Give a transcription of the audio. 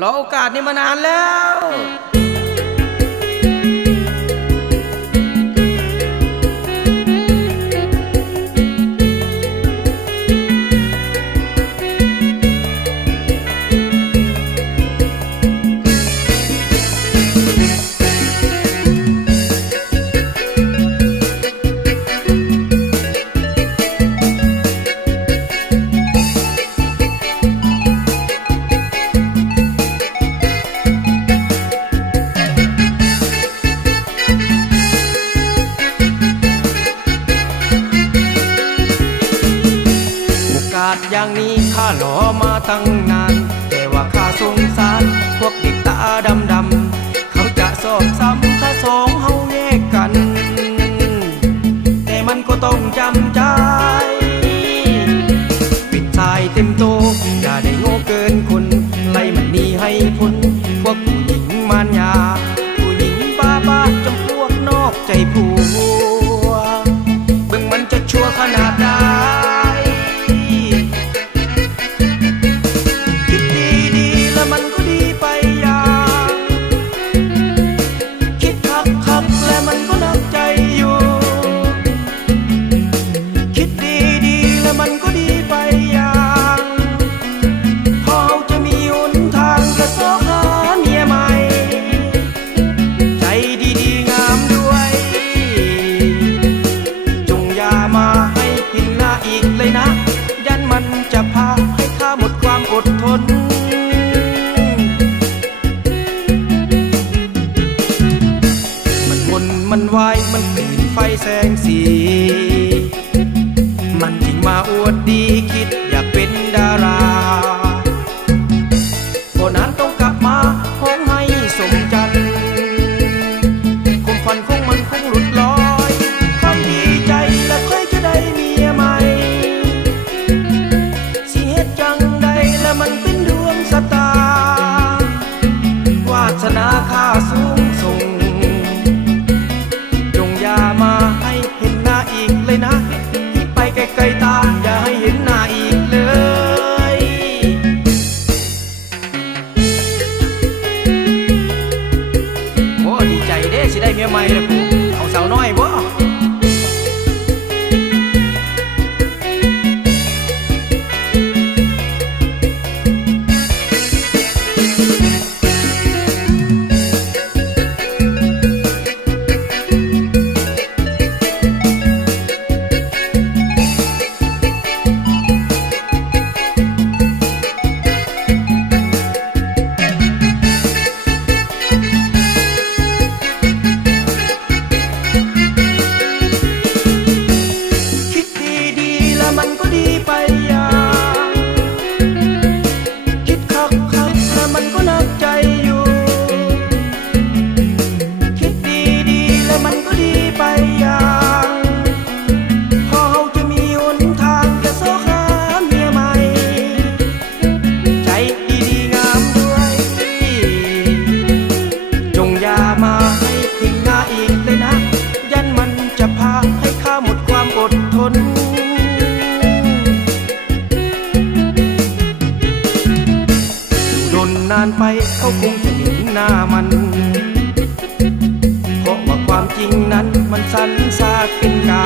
รอโอกาสนี้มานานแล้ว ข้ารอมาตั้งนาน แต่ว่าข้าสงสาร พวกเด็กตาดำดำเขาจะสอบซ้ำข้าสอง แสงสี มันจริงมาอวดดีคิดอยากเป็นดาราโบนั้นต้องกลับมาห้องให้สมจันคงฟันคงมันคงหลุดลอยความดีใจและค่อยจะได้เมียใหม่สีเฮ็ดจังใดและมันเป็นดวงสตา Maíra. านไปเขาคงจะเห็นหน้ามัน เพราะว่าความจริงนั้นมันสันซากเป็นกา